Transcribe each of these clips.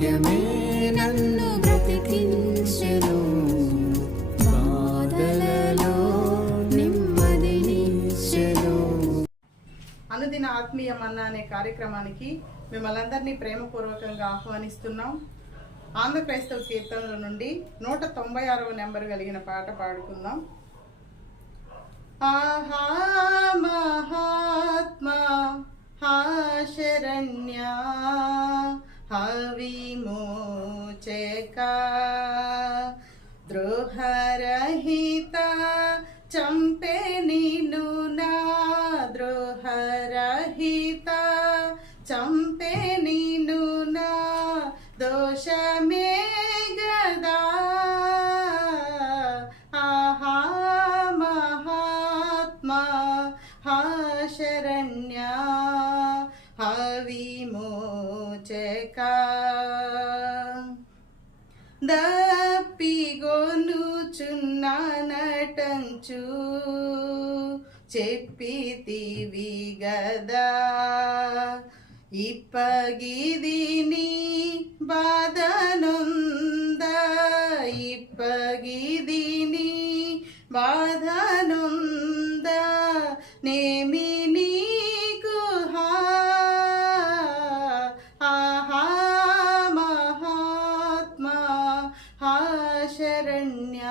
వాక్యమే నన్ను బ్రతికించెను. బాధలలో నెమ్మదినిచ్చెను అనుదిన ఆత్మీయ మన్న అనే కార్యక్రమానికి మిమ్మల్ందరినీ ప్రేమపూర్వకంగా ఆహ్వానిస్తున్నాం. ఆంధ్ర క్రైస్తవ కీర్తనల నుండి నూట తొంభై ఆరవ నెంబర్ కలిగిన పాట పాడుకుందాం. ఆహా! ఇప్పగిదిని బాధనుంద ఇప్పగిదిని బాధనుంద నేమి నీకు హా ఆహా మహాత్మా హా శరణ్య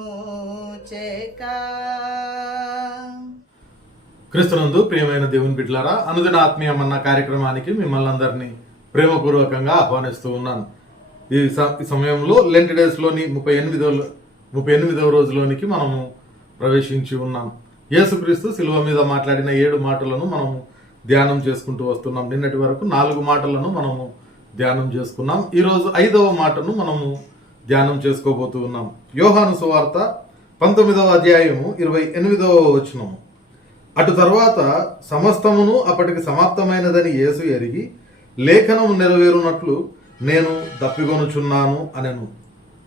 హవిమోచక క్రీస్తునందు ప్రియమైన దేవుని బిడ్లారా అనుదిన ఆత్మీయమన్న కార్యక్రమానికి మిమ్మల్ని అందరినీ ప్రేమపూర్వకంగా ఆహ్వానిస్తూ ఉన్నాను. ఈ స- ఈ సమయంలో లెంట్ డేస్లోని ముప్పై ఎనిమిదవ ముప్పై ఎనిమిదవ రోజులోనికి మనము ప్రవేశించి ఉన్నాం. యేసుక్రీస్తు సిలువ మీద మాట్లాడిన ఏడు మాటలను మనము ధ్యానం చేసుకుంటూ వస్తున్నాం. నిన్నటి వరకు నాలుగు మాటలను మనము ధ్యానం చేసుకున్నాం. ఈరోజు ఐదవ మాటను మనము ధ్యానం చేసుకోబోతూ ఉన్నాం. యోహాను సువార్త పంతొమ్మిదవ అధ్యాయము ఇరవై ఎనిమిదవ వచనము. అటు తర్వాత సమస్తమును అప్పటికి సమాప్తమైనదని యేసు ఎరిగి లేఖనం నెరవేరునట్లు నేను దప్పికొనుచున్నాను అనెను.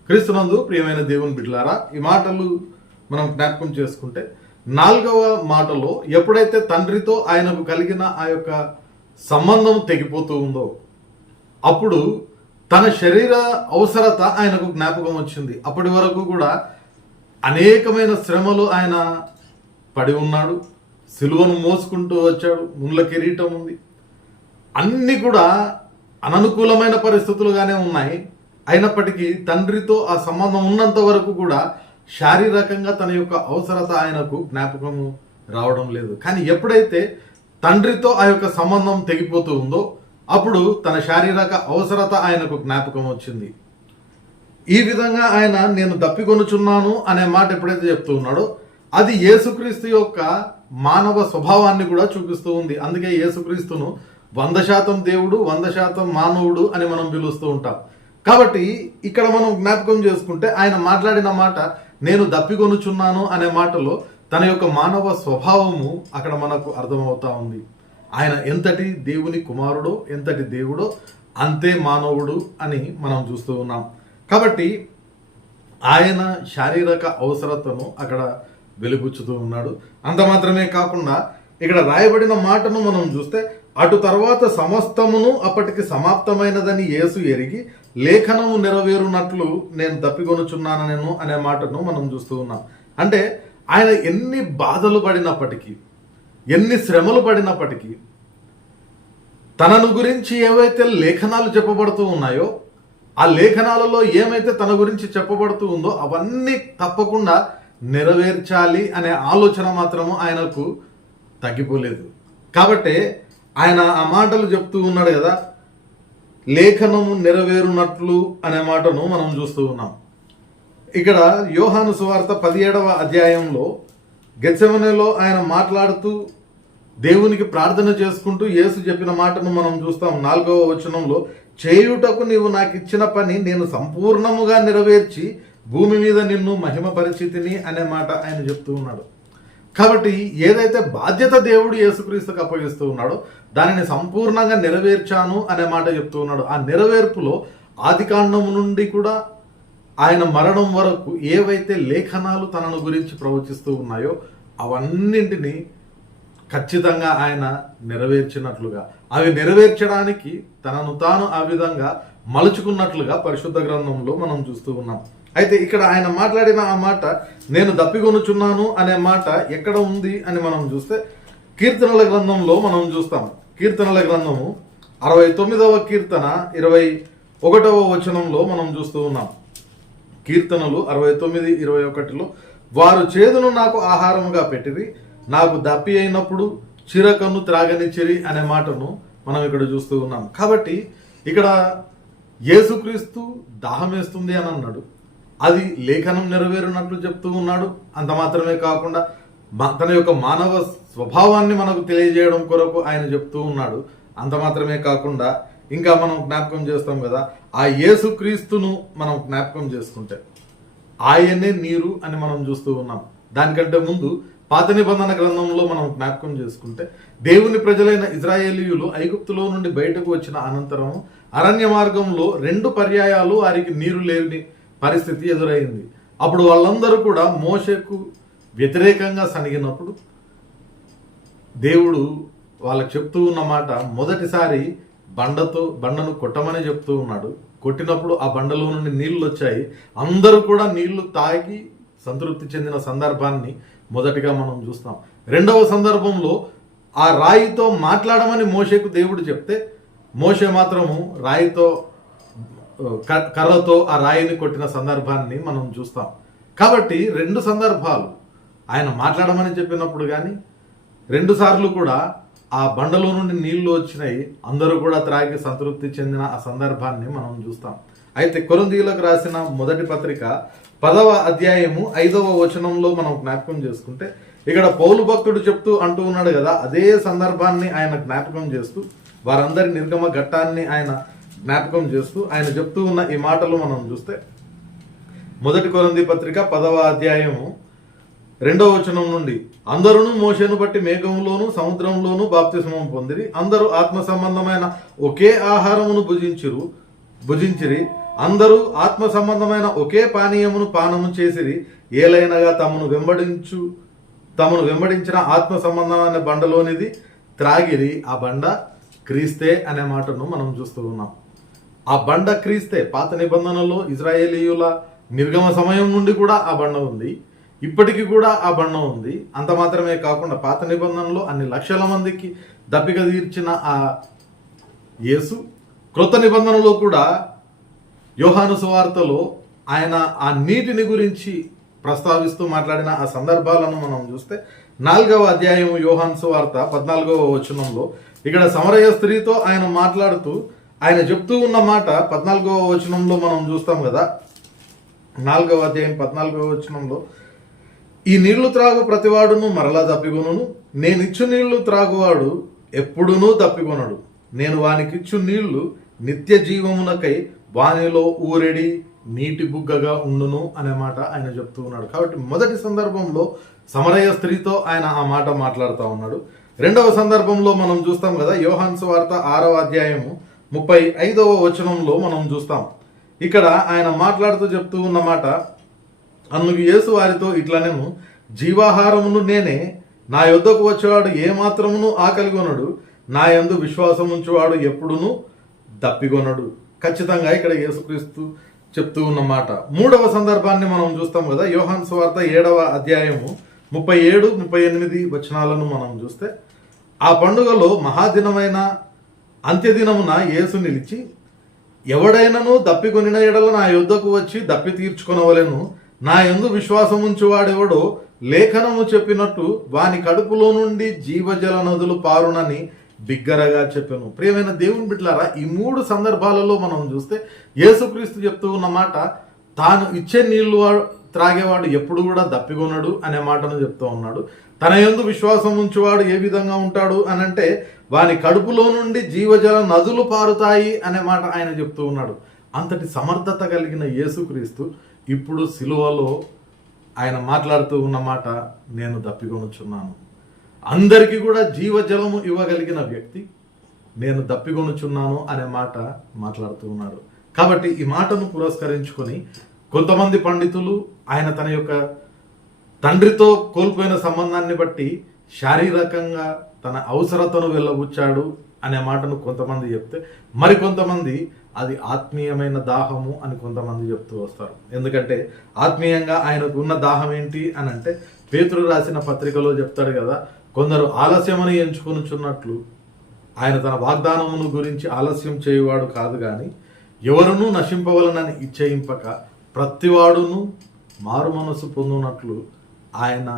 క్రీస్తునందు ప్రియమైన దేవుని బిడ్డలారా ఈ మాటలు మనం జ్ఞాపకం చేసుకుంటే నాలుగవ మాటలో ఎప్పుడైతే తండ్రితో ఆయనకు కలిగిన ఆ యొక్క సంబంధం తెగిపోతూ ఉందో అప్పుడు తన శరీర అవసరత ఆయనకు జ్ఞాపకం వచ్చింది. అప్పటి వరకు కూడా అనేకమైన శ్రమలు ఆయన పడి ఉన్నాడు. సిలువను మోసుకుంటూ వచ్చాడు. ముళ్ళ కిరీటం ఉంది. అన్నీ కూడా అననుకూలమైన పరిస్థితులుగానే ఉన్నాయి. అయినప్పటికీ తండ్రితో ఆ సంబంధం ఉన్నంత వరకు కూడా శారీరకంగా తన యొక్క అవసరత ఆయనకు జ్ఞాపకము రావడం లేదు. కానీ ఎప్పుడైతే తండ్రితో ఆ యొక్క సంబంధం తెగిపోతూ ఉందో అప్పుడు తన శారీరక అవసరత ఆయనకు జ్ఞాపకం వచ్చింది. ఈ విధంగా ఆయన నేను దప్పికొనుచున్నాను అనే మాట ఎప్పుడైతే చెప్తూ ఉన్నాడో అది యేసుక్రీస్తు యొక్క మానవ స్వభావాన్ని కూడా చూపిస్తూ ఉంది. అందుకే యేసుక్రీస్తును వంద శాతం దేవుడు వంద శాతం మానవుడు అని మనం పిలుస్తూ ఉంటాం. కాబట్టి ఇక్కడ మనం జ్ఞాపకం చేసుకుంటే ఆయన మాట్లాడిన మాట నేను దప్పికొనుచున్నాను అనే మాటలో తన యొక్క మానవ స్వభావము అక్కడ మనకు అర్థమవుతా ఉంది. ఆయన ఎంతటి దేవుని కుమారుడో ఎంతటి దేవుడో అంతే మానవుడు అని మనం చూస్తూ ఉన్నాం. కాబట్టి ఆయన శారీరక అవసరతను అక్కడ వెలుగుచ్చుతూ ఉన్నాడు. అంత మాత్రమే కాకుండా ఇక్కడ రాయబడిన మాటను మనం చూస్తే అటు తర్వాత సమస్తమును అప్పటికి సమాప్తమైనదని యేసు ఎరిగి లేఖనము నెరవేరునట్లు నేను తప్పికొనుచున్నాను నేను అనే మాటను మనం చూస్తూ ఉన్నాం. అంటే ఆయన ఎన్ని బాధలు పడినప్పటికీ ఎన్ని శ్రమలు పడినప్పటికీ తనను గురించి ఏవైతే లేఖనాలు చెప్పబడుతూ ఉన్నాయో ఆ లేఖనాలలో ఏమైతే తన గురించి చెప్పబడుతూ ఉందో అవన్నీ తప్పకుండా నెరవేర్చాలి అనే ఆలోచన మాత్రము ఆయనకు తగ్గిపోలేదు. కాబట్టి ఆయన ఆ మాటలు చెప్తూ ఉన్నాడు కదా లేఖనము నెరవేరునట్లు అనే మాటను మనం చూస్తూ ఉన్నాం. ఇక్కడ యోహాను సువార్త పదిహేడవ అధ్యాయంలో గెచ్చమనేలో ఆయన మాట్లాడుతూ దేవునికి ప్రార్థన చేసుకుంటూ యేసు చెప్పిన మాటను మనం చూస్తాం. నాలుగవ వచనంలో చేయుటకు నీవు నాకు ఇచ్చిన పని నేను సంపూర్ణముగా నెరవేర్చి భూమి మీద నిన్ను మహిమ పరిచితిని అనే మాట ఆయన చెప్తూ ఉన్నాడు. కాబట్టి ఏదైతే బాధ్యత దేవుడు యేసుక్రీస్తుకు అప్పగిస్తూ ఉన్నాడో దానిని సంపూర్ణంగా నెరవేర్చాను అనే మాట చెప్తూ ఉన్నాడు. ఆ నెరవేర్పులో ఆదికాండం నుండి కూడా ఆయన మరణం వరకు ఏవైతే లేఖనాలు తనను గురించి ప్రవచిస్తూ ఉన్నాయో అవన్నింటినీ ఖచ్చితంగా ఆయన నెరవేర్చినట్లుగా అవి నెరవేర్చడానికి తనను తాను ఆ విధంగా మలుచుకున్నట్లుగా పరిశుద్ధ గ్రంథంలో మనం చూస్తూ ఉన్నాం. అయితే ఇక్కడ ఆయన మాట్లాడిన ఆ మాట నేను దప్పికొనుచున్నాను అనే మాట ఎక్కడ ఉంది అని మనం చూస్తే కీర్తనల గ్రంథంలో మనం చూస్తాం. కీర్తనల గ్రంథము అరవై తొమ్మిదవ కీర్తన ఇరవై ఒకటవ వచనంలో మనం చూస్తూ ఉన్నాం. కీర్తనలు అరవై తొమ్మిది ఇరవై ఒకటిలో వారు చేదును నాకు ఆహారముగా పెట్టిరి నాకు దప్పి అయినప్పుడు చిరకన్ను త్రాగనిచ్చిరి అనే మాటను మనం ఇక్కడ చూస్తూ ఉన్నాం. కాబట్టి ఇక్కడ యేసుక్రీస్తు దాహం వేస్తుంది అని అన్నాడు. అది లేఖనం నెరవేరునట్లు చెప్తూ ఉన్నాడు. అంత మాత్రమే కాకుండా మా- తన యొక్క మానవ స్వభావాన్ని మనకు తెలియజేయడం కొరకు ఆయన చెప్తూ ఉన్నాడు. అంత మాత్రమే కాకుండా ఇంకా మనం జ్ఞాపకం చేస్తాం కదా ఆ యేసుక్రీస్తును మనం జ్ఞాపకం చేసుకుంటే ఆయనే నీరు అని మనం చూస్తూ ఉన్నాం. దానికంటే ముందు పాత నిబంధన గ్రంథంలో మనం జ్ఞాపకం చేసుకుంటే దేవుని ప్రజలైన ఇజ్రాయేలీయులు ఐగుప్తులో నుండి బయటకు వచ్చిన అనంతరం అరణ్య మార్గంలో రెండు పర్యాయాలు వారికి నీరు లేని పరిస్థితి ఎదురైంది. అప్పుడు వాళ్ళందరూ కూడా మోసకు వ్యతిరేకంగా సనిగినప్పుడు దేవుడు వాళ్ళకి చెప్తూ ఉన్న మాట మొదటిసారి బండతో బండను కొట్టమని చెప్తూ ఉన్నాడు. కొట్టినప్పుడు ఆ బండలో నుండి నీళ్ళు వచ్చాయి. అందరూ కూడా నీళ్ళు తాగి సంతృప్తి చెందిన సందర్భాన్ని మొదటిగా మనం చూస్తాం. రెండవ సందర్భంలో ఆ రాయితో మాట్లాడమని మోషేకు దేవుడు చెప్తే మోషే మాత్రము రాయితో కర్రతో ఆ రాయిని కొట్టిన సందర్భాన్ని మనం చూస్తాం. కాబట్టి రెండు సందర్భాలు. ఆయన మాట్లాడమని చెప్పినప్పుడు కానీ రెండు సార్లు కూడా ఆ బండలో నుండి నీళ్ళు వచ్చినాయి. అందరూ కూడా త్రాగి సంతృప్తి చెందిన ఆ సందర్భాన్ని మనం చూస్తాం. అయితే కొరందీలకు రాసిన మొదటి పత్రిక పదవ అధ్యాయము ఐదవ వచనంలో మనం జ్ఞాపకం చేసుకుంటే ఇక్కడ పౌలు భక్తుడు చెప్తూ అంటూ ఉన్నాడు కదా అదే సందర్భాన్ని ఆయన జ్ఞాపకం చేస్తూ వారందరి నిర్గమ ఘట్టాన్ని ఆయన జ్ఞాపకం చేస్తూ ఆయన చెప్తూ ఉన్న ఈ మాటలు మనం చూస్తే మొదటి కొరంది పత్రిక పదవ అధ్యాయము రెండవ వచనం నుండి అందరూ మోషను బట్టి మేఘంలోను సముద్రంలోను బాప్తిసమం పొందిరి. అందరూ ఆత్మ సంబంధమైన ఒకే ఆహారమును భుజించిరు భుజించిరి. అందరూ ఆత్మ సంబంధమైన ఒకే పానీయమును పానము చేసిరి. ఏలైనగా తమను వెంబడించు తమను వెంబడించిన ఆత్మ సంబంధమైన బండలోనిది త్రాగిరి. ఆ బండ క్రీస్తే అనే మాటను మనం చూస్తూ ఉన్నాం. ఆ బండ క్రీస్తే పాత నిబంధనలో ఇజ్రాయేలీయుల నిర్గమ సమయం నుండి కూడా ఆ బండ ఉంది. ఇప్పటికీ కూడా ఆ బండ ఉంది. అంత మాత్రమే కాకుండా పాత నిబంధనలో అన్ని లక్షల మందికి దప్పిక తీర్చిన ఆ యేసు క్రొత్త నిబంధనలో కూడా యోహాను సువార్తలో ఆయన ఆ నీటిని గురించి ప్రస్తావిస్తూ మాట్లాడిన ఆ సందర్భాలను మనం చూస్తే నాలుగవ అధ్యాయం యోహాను సువార్త పద్నాలుగవ వచనంలో ఇక్కడ సమరయ స్త్రీతో ఆయన మాట్లాడుతూ ఆయన చెప్తూ ఉన్న మాట పద్నాలుగవ వచనంలో మనం చూస్తాం కదా. నాలుగవ అధ్యాయం పద్నాలుగవ వచనంలో ఈ నీళ్ళు త్రాగు ప్రతివాడును మరలా తప్పికొనును. నేనిచ్చు నీళ్ళు త్రాగువాడు ఎప్పుడునూ తప్పికొనడు. నేను వానికిచ్చు నీళ్ళు నిత్య జీవమునకై వానిలో ఊరెడి నీటి బుగ్గగా ఉండును అనే మాట ఆయన చెప్తూ ఉన్నాడు. కాబట్టి మొదటి సందర్భంలో సమరయ స్త్రీతో ఆయన ఆ మాట మాట్లాడుతూ ఉన్నాడు. రెండవ సందర్భంలో మనం చూస్తాం కదా యోహాన్స్ వార్త ఆరవ అధ్యాయము ముప్పై ఐదవ వచనంలో మనం చూస్తాం. ఇక్కడ ఆయన మాట్లాడుతూ చెప్తూ ఉన్న మాట అందుకు యేసు వారితో ఇట్లనేను జీవాహారమును నేనే నా యొద్దకు వచ్చేవాడు ఏ ఆకలిగొనడు నా యందు విశ్వాసం ఉంచేవాడు ఎప్పుడును దప్పిగొనడు ఖచ్చితంగా ఇక్కడ యేసుక్రీస్తు చెప్తూ ఉన్న మాట. మూడవ సందర్భాన్ని మనం చూస్తాం కదా యోహాన్ స్వార్త ఏడవ అధ్యాయము ముప్పై ఏడు ముప్పై ఎనిమిది వచనాలను మనం చూస్తే ఆ పండుగలో మహాదినమైన అంత్యదినమున యేసు నిలిచి ఎవడైనను దప్పికొనిన ఎడల నా యుద్ధకు వచ్చి దప్పి తీర్చుకొనవలెను. నా ఎందు విశ్వాసం వాడెవడో లేఖనము చెప్పినట్టు వాని కడుపులో నుండి జీవజల నదులు పారునని బిగ్గరగా చెప్పాను. ప్రియమైన దేవుని బిడ్డలారా ఈ మూడు సందర్భాలలో మనం చూస్తే యేసుక్రీస్తు చెప్తూ ఉన్న మాట తాను ఇచ్చే నీళ్ళు త్రాగేవాడు ఎప్పుడు కూడా దప్పికొనడు అనే మాటను చెప్తూ ఉన్నాడు. తన ఎందు విశ్వాసం ఉంచువాడు ఏ విధంగా ఉంటాడు అని అంటే వాని కడుపులో నుండి జీవజల నదులు పారుతాయి అనే మాట ఆయన చెప్తూ ఉన్నాడు. అంతటి సమర్థత కలిగిన యేసుక్రీస్తు ఇప్పుడు సిలువలో ఆయన మాట్లాడుతూ ఉన్న మాట నేను దప్పికొనుచున్నాను. అందరికీ కూడా జీవజలము ఇవ్వగలిగిన వ్యక్తి నేను దప్పికొనుచున్నాను అనే మాట మాట్లాడుతూ ఉన్నాడు. కాబట్టి ఈ మాటను పురస్కరించుకొని కొంతమంది పండితులు ఆయన తన యొక్క తండ్రితో కోల్పోయిన సంబంధాన్ని బట్టి శారీరకంగా తన అవసరతను వెళ్ళబుచ్చాడు అనే మాటను కొంతమంది చెప్తే మరికొంతమంది అది ఆత్మీయమైన దాహము అని కొంతమంది చెప్తూ వస్తారు. ఎందుకంటే ఆత్మీయంగా ఆయనకు ఉన్న దాహం ఏంటి అని అంటే పేతురు రాసిన పత్రికలో చెప్తాడు కదా కొందరు ఆలస్యమని ఎంచుకొనుచున్నట్లు ఆయన తన వాగ్దానమును గురించి ఆలస్యం చేయువాడు కాదు కానీ ఎవరునూ నశింపవలనని ఇచ్చేయింపక ప్రతివాడును మారు మనసు పొందునట్లు ఆయన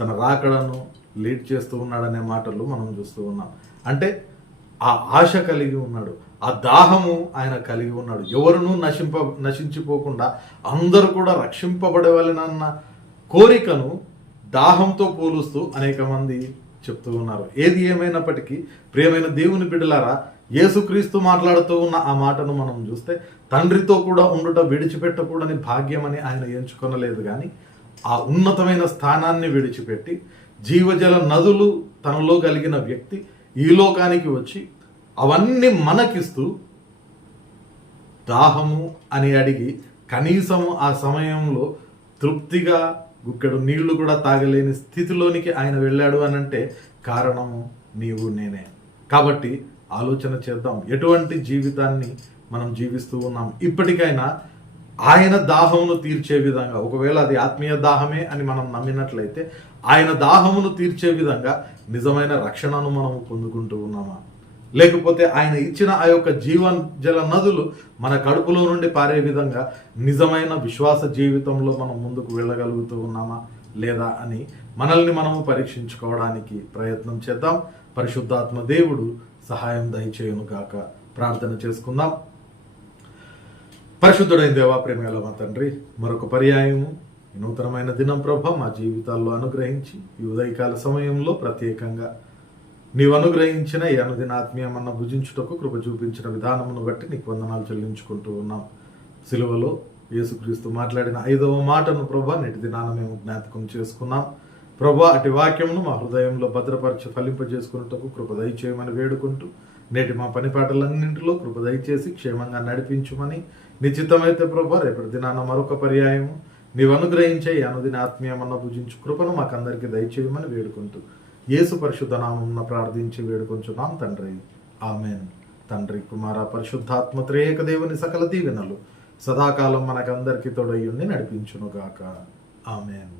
తన రాకడను లీడ్ చేస్తూ ఉన్నాడనే మాటలు మనం చూస్తూ ఉన్నాం. అంటే ఆ ఆశ కలిగి ఉన్నాడు. ఆ దాహము ఆయన కలిగి ఉన్నాడు. ఎవరునూ నశింప నశించిపోకుండా అందరూ కూడా రక్షింపబడవలనన్న కోరికను దాహంతో పోలుస్తూ అనేక మంది చెప్తూ ఉన్నారు. ఏది ఏమైనప్పటికీ ప్రియమైన దేవుని బిడ్డలారా యేసుక్రీస్తు మాట్లాడుతూ ఉన్న ఆ మాటను మనం చూస్తే తండ్రితో కూడా ఉండుట విడిచిపెట్టకూడని భాగ్యమని ఆయన ఎంచుకొనలేదు కానీ ఆ ఉన్నతమైన స్థానాన్ని విడిచిపెట్టి జీవజల నదులు తనలో కలిగిన వ్యక్తి ఈ లోకానికి వచ్చి అవన్నీ మనకిస్తూ దాహము అని అడిగి కనీసం ఆ సమయంలో తృప్తిగా గుక్కెడు నీళ్ళు కూడా తాగలేని స్థితిలోనికి ఆయన వెళ్ళాడు అని అంటే కారణము నీవు నేనే. కాబట్టి ఆలోచన చేద్దాం. ఎటువంటి జీవితాన్ని మనం జీవిస్తూ ఉన్నాం? ఇప్పటికైనా ఆయన దాహమును తీర్చే విధంగా ఒకవేళ అది ఆత్మీయ దాహమే అని మనం నమ్మినట్లయితే ఆయన దాహమును తీర్చే విధంగా నిజమైన రక్షణను మనం పొందుకుంటూ ఉన్నామా? లేకపోతే ఆయన ఇచ్చిన ఆ యొక్క జీవన్ జల నదులు మన కడుపులో నుండి పారే విధంగా నిజమైన విశ్వాస జీవితంలో మనం ముందుకు వెళ్ళగలుగుతూ ఉన్నామా లేదా అని మనల్ని మనము పరీక్షించుకోవడానికి ప్రయత్నం చేద్దాం. పరిశుద్ధాత్మ దేవుడు సహాయం దయచేయును కాక ప్రార్థన చేసుకుందాం. పరిశుద్ధుడైన దేవా ప్రేమగల మా తండ్రి మరొక పర్యాయము నూతనమైన దినం ప్రభ మా జీవితాల్లో అనుగ్రహించి ఈ ఉదయకాల సమయంలో ప్రత్యేకంగా నీవు అనుగ్రహించిన ఈ అనుదిన ఆత్మీయమన్న భుజించుటకు కృప చూపించిన విధానమును బట్టి నీకు వందనాలు చెల్లించుకుంటూ ఉన్నాం. సిలువలో యేసుక్రీస్తు మాట్లాడిన ఐదవ మాటను ప్రభా నేటి దినాన మేము జ్ఞాపకం చేసుకున్నాం. ప్రభా అటు వాక్యమును మా హృదయంలో భద్రపరిచి ఫలింపజేసుకున్నటకు కృప దయచేయమని వేడుకుంటూ నేటి మా పనిపాటలన్నింటిలో కృప దయచేసి క్షేమంగా నడిపించుమని నిశ్చితమైతే ప్రభా రేపటి దినాన మరొక పర్యాయము. నీవు అనుగ్రహించే అనుదిన ఆత్మీయమన్న భుజించు కృపను మాకందరికీ దయచేయమని వేడుకుంటూ యేసు పరిశుద్ధ నామం ప్రార్థించి వేడుకొంచున్నాం తండ్రి. ఆమెన్. తండ్రి కుమార పరిశుద్ధాత్మ త్రేయక దేవుని సకల దీవెనలు సదాకాలం మనకందరికీ తోడయ్యుండి నడిపించునుగాక. ఆమెన్.